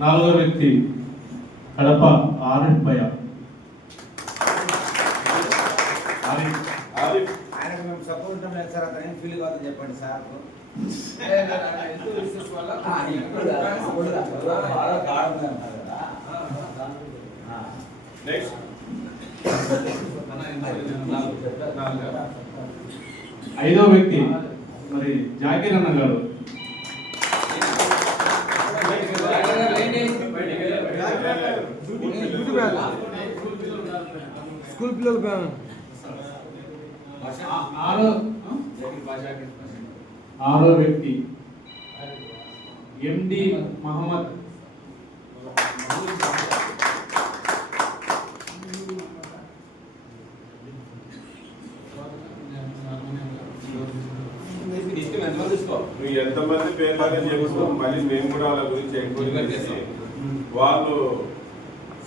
నాలుగో వ్యక్తి కడప ఆరిఫ్ భయ. ఆయనకు మేము సపోర్ట్ ఉంటాం లేదు సార్, అతను ఏం ఫీల్ కాదని చెప్పండి సార్. ఐదో వ్యక్తి మరి జాకీర్ అన్న గారు. స్కూల్ పిల్లలు ఆరో వ్యక్తి ఎండి మహమ్మద్. నువ్వు ఎంతమంది పేర్లని చెప్పు, మళ్ళీ మేము కూడా వాళ్ళ గురించి ఎంక్వైరీ చేసి వాళ్ళు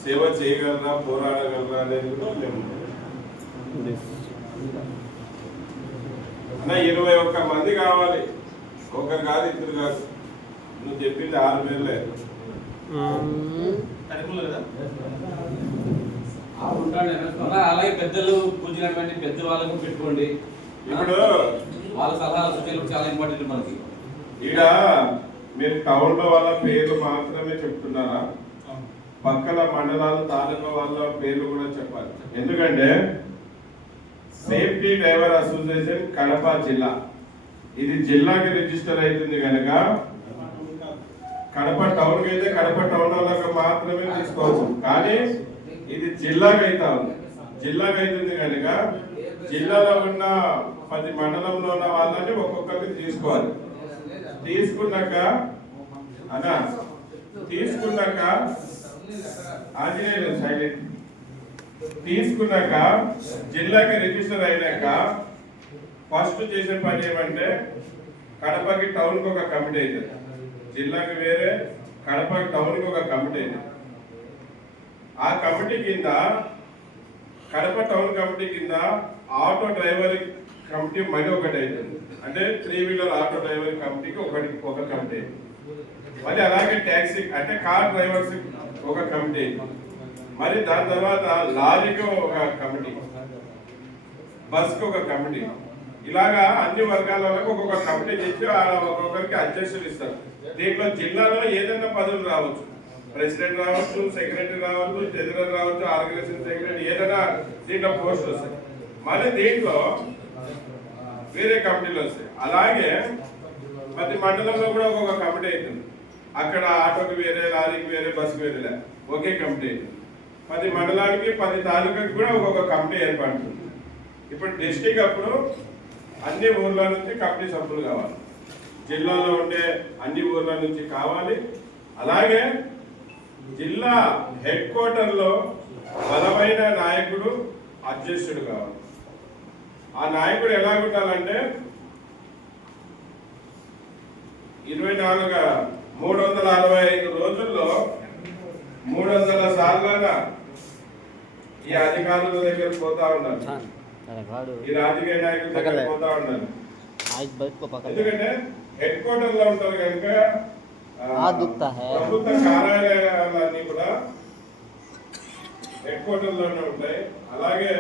సేవ చేయగలరా పోరాడగలరా అనేది కూడా మేము అన్న 21 మంది కావాలి, ఒకరు కాదు ఇద్దరు కాదు. నువ్వు చెప్పింది 6 పేర్లే. అలాగే పెద్దలు పూజినటువంటి పెద్దలు వాళ్ళకు పెట్టుకోండి. ఇప్పుడు వాళ్ళ సలహాలు సూచనలు చాలా ఇంపార్టెంట్ మనకి. ఈడ మీరు టౌన్ లో వాళ్ళ పేర్లు మాత్రమే చెప్తున్నారా? పక్కన మండలాలు తాలూకా వాళ్ళ పేర్లు కూడా చెప్పాలి. ఎందుకంటే సేఫ్టీ డ్రైవర్ అసోసియేషన్ కడప జిల్లా, ఇది జిల్లాకి రిజిస్టర్ అవుతుంది కనుక కడప టౌన్ కి అయితే కడప టౌన్ వాళ్ళకి మాత్రమే తీసుకోవచ్చు. కానీ ఇది జిల్లాకి అయితే ఉంది, జిల్లాకి అవుతుంది కనుక జిల్లాలో ఉన్న 10 మండలంలో ఉన్న వాళ్ళని ఒక్కొక్కరికి తీసుకోవాలి. తీసుకున్నాక ఆంజనేయులు సైలెంట్ తీసుకున్నాక జిల్లాకి రిజిస్టర్ అయినాక ఫస్ట్ చేసే పని ఏమంటే కడపకి టౌన్కి ఒక కమిటీ అవుతుంది, జిల్లాకి వేరే కడపకి టౌన్కి ఒక కమిటీ అవుతుంది. ఆ కమిటీ కింద కడప టౌన్ కమిటీ కింద ఆటో డ్రైవర్ కమిటీ మరి ఒకటి అవుతుంది. అంటే 3 వీలర్ ఆటో డ్రైవర్ కమిటీకి ఒక కమిటీ, మరి అలాగే ట్యాక్సీ అంటే కార్ డ్రైవర్స్ ఒక కమిటీ, మరి దాని తర్వాత లారీకి ఒక కమిటీ, బస్కి ఒక కమిటీ, ఇలాగా అన్ని వర్గాల వాళ్ళకి ఒక్కొక్క కమిటీ చేసి ఒక్కొక్కరికి అధ్యక్షులు ఇస్తారు. దీంట్లో జిల్లాలో ఏదైనా పదవులు రావచ్చు, ప్రెసిడెంట్ రావచ్చు, సెక్రటరీ రావచ్చు, ట్రెజరర్ రావచ్చు, ఆర్గనైజేషన్ సెక్రటరీ, ఏదైనా దీంట్లో పోస్ట్ వస్తాయి. మళ్ళీ దీంట్లో వేరే కమిటీలు వస్తాయి. అలాగే ప్రతి మండలంలో కూడా ఒక్కొక్క కమిటీ అవుతుంది. అక్కడ ఆటోకి వేరే, లారీకి వేరే, బస్సుకి వేరే ఒకే కమిటీ అవుతుంది. 10 మండలానికి 10 తాలూకాకి కూడా ఒక్కొక్క కమిటీ ఏర్పడుతుంది. ఇప్పుడు డిస్టిక్ అప్పుడు అన్ని ఊర్ల నుంచి కమిటీ సభ్యులు కావాలి, జిల్లాలో ఉండే అన్ని ఊర్ల నుంచి కావాలి. అలాగే జిల్లా హెడ్ క్వార్టర్లో బలమైన నాయకుడు అధ్యక్షుడు కావాలి. ఆ నాయకుడు ఎలా ఉండాలంటే 365 రోజుల్లో 300 సార్లుగా ఈ అధికారుల దగ్గర పోతా ఉండాలి, ఈ రాజకీయ నాయకుల దగ్గర పోతా ఉండాలి. ఎందుకంటే హెడ్ క్వార్టర్ లో ఉంటారు కనుక ప్రభుత్వ కార్యాలయాలన్నీ కూడా హెడ్ క్వార్టర్ లోనే ఉంటాయి. అలాగే